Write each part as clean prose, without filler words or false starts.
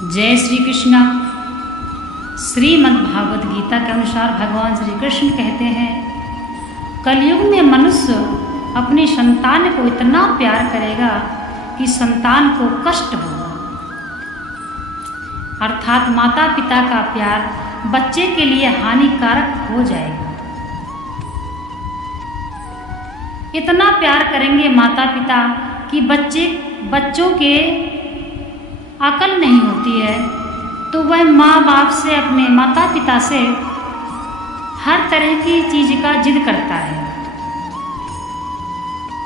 जय श्री कृष्णा। श्रीमद् भागवत गीता के अनुसार भगवान श्री कृष्ण कहते हैं, कलयुग में मनुष्य अपनी संतान को इतना प्यार करेगा कि संतान को कष्ट होगा। अर्थात माता पिता का प्यार बच्चे के लिए हानिकारक हो जाएगा। इतना प्यार करेंगे माता पिता कि बच्चों के अकल नहीं होती है, तो वह माँ बाप से, अपने माता पिता से हर तरह की चीज़ का जिद करता है।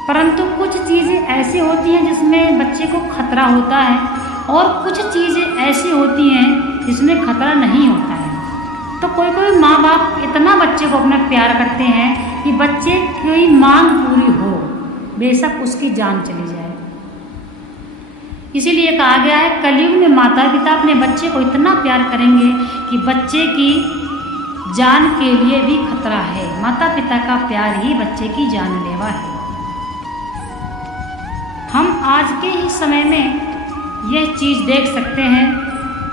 परंतु कुछ चीज़ें ऐसी होती हैं जिसमें बच्चे को खतरा होता है और कुछ चीज़ें ऐसी होती हैं जिसमें खतरा नहीं होता है। तो कोई कोई माँ बाप इतना बच्चे को अपना प्यार करते हैं कि बच्चे की मांग पूरी हो, बेशक उसकी जान चली जाए। इसीलिए कहा गया है, कलयुग में माता पिता अपने बच्चे को इतना प्यार करेंगे कि बच्चे की जान के लिए भी खतरा है। माता पिता का प्यार ही बच्चे की जानलेवा है। हम आज के ही समय में यह चीज़ देख सकते हैं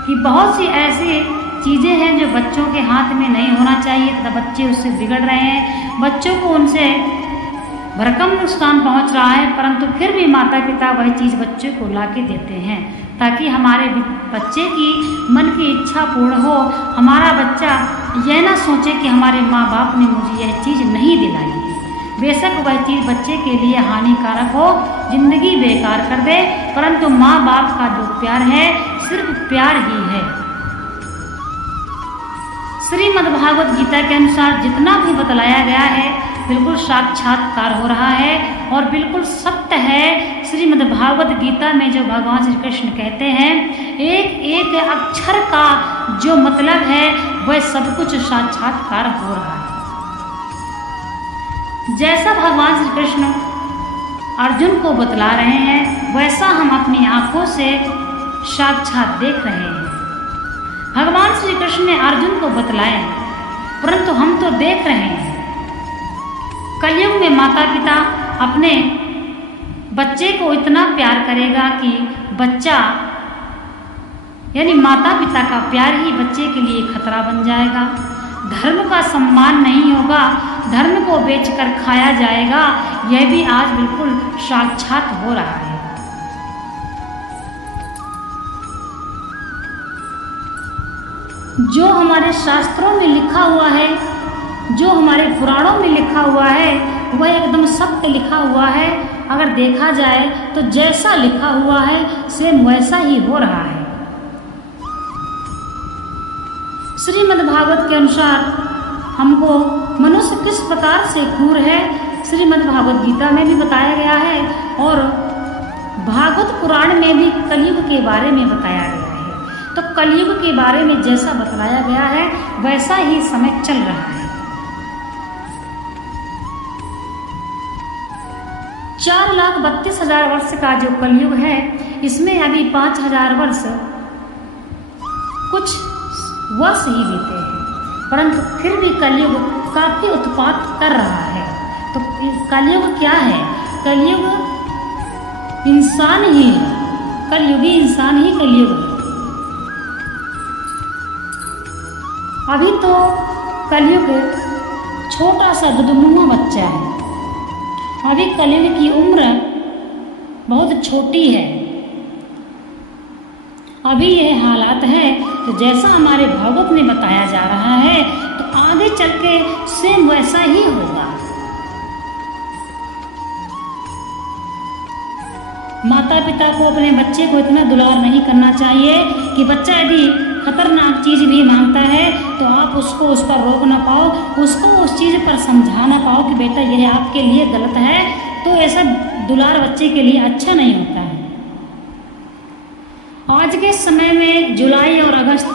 कि बहुत सी ऐसी चीज़ें हैं जो बच्चों के हाथ में नहीं होना चाहिए, तथा बच्चे उससे बिगड़ रहे हैं। बच्चों को उनसे भरकम नुकसान पहुंच रहा है, परंतु फिर भी माता पिता वह चीज़ बच्चे को ला के देते हैं ताकि हमारे बच्चे की मन की इच्छा पूर्ण हो। हमारा बच्चा यह ना सोचे कि हमारे माँ बाप ने मुझे यह चीज़ नहीं दिलाई है। बेशक वह चीज़ बच्चे के लिए हानिकारक हो, जिंदगी बेकार कर दे, परंतु माँ बाप का जो प्यार है सिर्फ प्यार ही है। श्रीमद् भागवत गीता के अनुसार जितना भी बतलाया गया है बिल्कुल साक्षात्कार हो रहा है और बिल्कुल सत्य है। श्रीमद् भागवत गीता में जो भगवान श्री कृष्ण कहते हैं, एक एक अक्षर का जो मतलब है वह सब कुछ साक्षात्कार हो रहा है। जैसा भगवान श्री कृष्ण अर्जुन को बतला रहे हैं, वैसा हम अपनी आंखों से साक्षात देख रहे हैं। भगवान श्री कृष्ण ने अर्जुन को बतलाया, परंतु हम तो देख रहे हैं। कलयुग में माता पिता अपने बच्चे को इतना प्यार करेगा कि बच्चा यानी माता पिता का प्यार ही बच्चे के लिए खतरा बन जाएगा। धर्म का सम्मान नहीं होगा, धर्म को बेचकर खाया जाएगा। यह भी आज बिल्कुल साक्षात हो रहा है। जो हमारे शास्त्रों में लिखा हुआ है, जो हमारे पुराणों में लिखा हुआ है, वह एकदम सत्य लिखा हुआ है। अगर देखा जाए तो जैसा लिखा हुआ है सेम वैसा ही हो रहा है। श्रीमद् भागवत के अनुसार हमको मनुष्य किस प्रकार से क्रूर है, श्रीमद् भागवत गीता में भी बताया गया है और भागवत पुराण में भी कलयुग के बारे में बताया गया है। तो कलयुग के बारे में जैसा बतलाया गया है वैसा ही समय चल रहा है। 4,32,000 वर्ष का जो कलयुग है, इसमें अभी 5,000 वर्ष कुछ वर्ष ही बीते हैं, परंतु फिर भी कलयुग काफी उत्पात कर रहा है। तो कलयुग क्या है? कलयुग इंसान ही है, कलयुगी इंसान ही कलयुग है। अभी तो कलयुग छोटा सा दुधमुआ बच्चा है। अभी कलयुग की उम्र बहुत छोटी है। अभी यह हालात है, तो जैसा हमारे भागवत में बताया जा रहा है तो आगे चल के सेम वैसा ही होगा। माता पिता को अपने बच्चे को इतना दुलार नहीं करना चाहिए कि बच्चा यदि खतरनाक चीज़ भी मांगता है तो आप उसको उस पर रोक ना पाओ, उसको उस चीज़ पर समझा ना पाओ कि बेटा यह आपके लिए गलत है। तो ऐसा दुलार बच्चे के लिए अच्छा नहीं होता है। आज के समय में जुलाई और अगस्त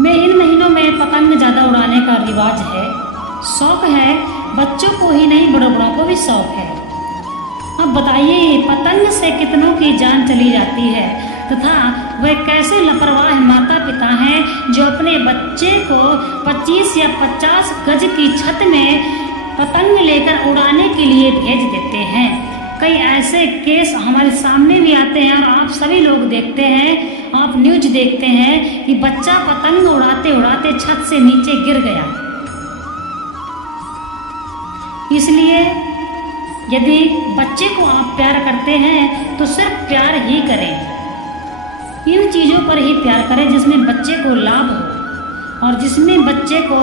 में, इन महीनों में पतंग ज़्यादा उड़ाने का रिवाज है, शौक है। बच्चों को ही नहीं, बड़ों को भी शौक है। अब बताइए, पतंग से कितनों की जान चली जाती है, तथा वह कैसे लापरवाह माता पिता हैं जो अपने बच्चे को 25 या 50 गज की छत में पतंग लेकर उड़ाने के लिए भेज देते हैं। कई ऐसे केस हमारे सामने भी आते हैं और आप सभी लोग देखते हैं। आप न्यूज देखते हैं कि बच्चा पतंग उड़ाते उड़ाते छत से नीचे गिर गया। इसलिए यदि बच्चे को आप प्यार करते हैं तो सिर्फ प्यार ही करें, इन चीज़ों पर ही प्यार करें जिसमें बच्चे को लाभ हो, और जिसमें बच्चे को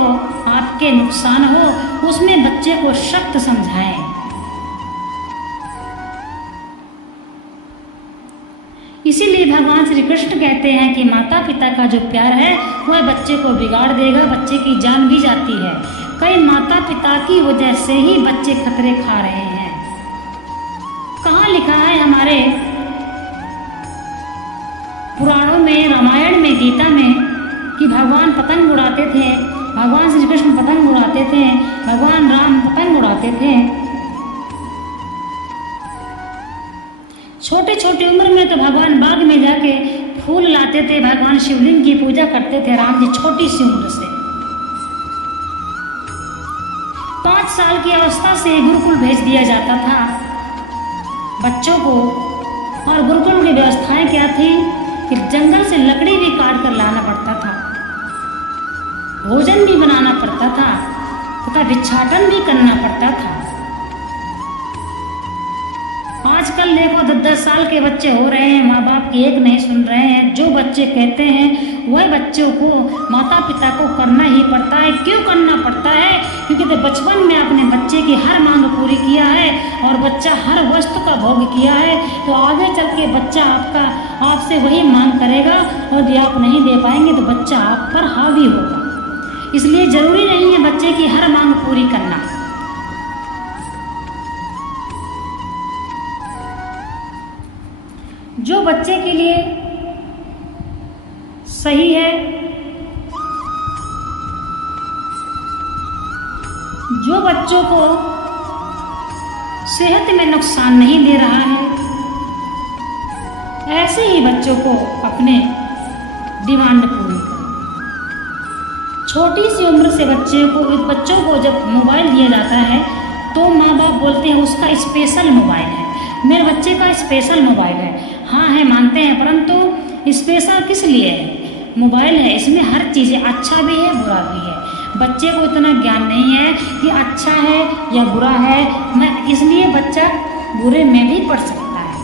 आपके नुकसान हो उसमें बच्चे को सख्त समझाएं। इसीलिए भगवान श्री कृष्ण कहते हैं कि माता पिता का जो प्यार है वह बच्चे को बिगाड़ देगा, बच्चे की जान भी जाती है। कई माता पिता की वजह से ही बच्चे खतरे खा रहे हैं। कहाँ लिखा है हमारे पुराणों में, रामायण में, गीता में कि भगवान पतंग उड़ाते थे, भगवान श्री कृष्ण पतंग उड़ाते थे, भगवान राम पतंग उड़ाते थे। छोटे छोटे उम्र में तो भगवान बाग में जाके फूल लाते थे, भगवान शिवलिंग की पूजा करते थे राम जी छोटी सी उम्र से। 5 साल की अवस्था से गुरुकुल भेज दिया जाता था बच्चों को, और गुरुकुल की व्यवस्थाएं क्या थी कि जंगल से लकड़ी भी काट कर लाना पड़ता था, भोजन भी बनाना पड़ता था तथा भिक्षाटन भी करना पड़ता था। आजकल देखो 10-10 साल के बच्चे हो रहे हैं, माँ बाप की एक नहीं सुन रहे हैं। जो बच्चे कहते हैं वह बच्चों को माता पिता को करना ही पड़ता है। क्यों करना पड़ता है? क्योंकि तो बचपन में अपने बच्चे की हर मांग पूरी किया है और बच्चा हर वस्तु का भोग किया है, तो आगे चल के बच्चा आपसे वही मांग करेगा, और यदि आप नहीं दे पाएंगे तो बच्चा आप पर हावी होगा। इसलिए जरूरी नहीं है बच्चे की हर मांग पूरी करना। जो बच्चे के लिए सही है, जो बच्चों को सेहत में नुकसान नहीं दे रहा है, ऐसे ही बच्चों को अपने डिमांड पूरी करें। छोटी सी उम्र से बच्चों को जब मोबाइल दिया जाता है तो माँ बाप बोलते हैं उसका स्पेशल मोबाइल है, मेरे बच्चे का स्पेशल मोबाइल है। हाँ है, मानते हैं, परंतु स्पेशल किस लिए है? मोबाइल है, इसमें हर चीज़ें अच्छा भी है बुरा भी है। बच्चे को इतना ज्ञान नहीं है कि अच्छा है या बुरा है, मैं इसलिए बच्चा बुरे में भी पड़ सकता है।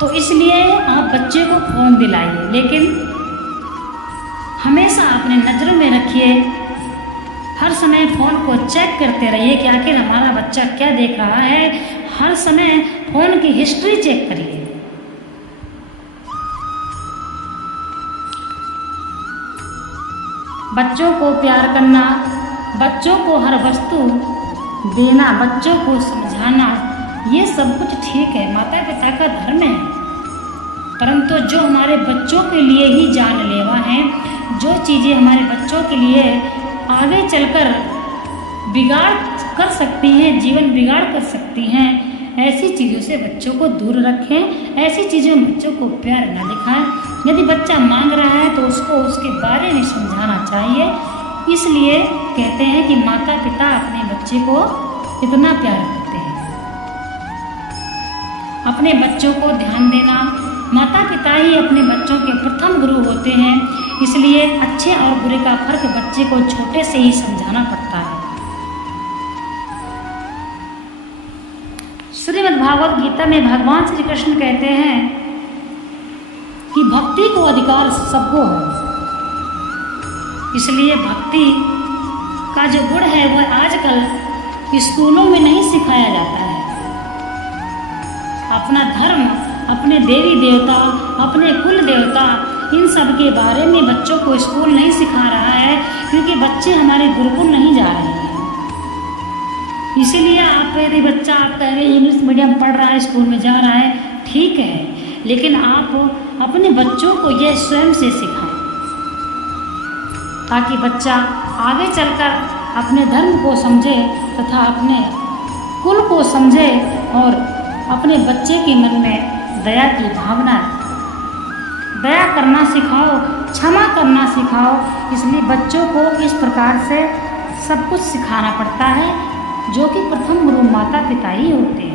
तो इसलिए आप बच्चे को फोन दिलाइए, लेकिन हमेशा अपने नज़रों में रखिए, हर समय फ़ोन को चेक करते रहिए कि आखिर हमारा बच्चा क्या देख रहा है। हर समय फ़ोन की हिस्ट्री चेक करिए। बच्चों को प्यार करना, बच्चों को हर वस्तु देना, बच्चों को समझाना, ये सब कुछ ठीक है, माता पिता का धर्म है। परंतु जो हमारे बच्चों के लिए ही जानलेवा हैं, जो चीज़ें हमारे बच्चों के लिए आगे चलकर बिगाड़ कर सकती हैं, जीवन बिगाड़ कर सकती हैं, ऐसी चीज़ों से बच्चों को दूर रखें। ऐसी चीज़ों में बच्चों को प्यार न दिखाएं। यदि बच्चा मांग रहा है तो उसको उसके बारे में समझाना चाहिए। इसलिए कहते हैं कि माता पिता अपने बच्चे को इतना प्यार करते हैं। अपने बच्चों को ध्यान देना, माता पिता ही अपने बच्चों के प्रथम गुरु होते हैं। इसलिए अच्छे और बुरे का फर्क बच्चे को छोटे से ही समझाना पड़ता है। श्रीमद्भागवत गीता में भगवान श्री कृष्ण कहते हैं कि भक्ति को अधिकार सबको है। इसलिए भक्ति का जो गुण है वह आजकल स्कूलों में नहीं सिखाया जाता है। अपना धर्म, अपने देवी देवता, अपने कुल देवता, इन सब के बारे में बच्चों को स्कूल नहीं सिखा रहा है, क्योंकि बच्चे हमारे गुरुकुल नहीं जा रहे हैं। इसीलिए आप यदि बच्चा आप कह रहे इंग्लिश मीडियम पढ़ रहा है, स्कूल में जा रहा है, ठीक है, लेकिन आप अपने बच्चों को यह स्वयं से सिखाएं, ताकि बच्चा आगे चलकर अपने धर्म को समझे तथा अपने कुल को समझे और अपने बच्चे के मन में दया की भावना, दया करना सिखाओ, क्षमा करना सिखाओ। इसलिए बच्चों को इस प्रकार से सब कुछ सिखाना पड़ता है, जो कि प्रथम गुरु माता पिता ही होते हैं।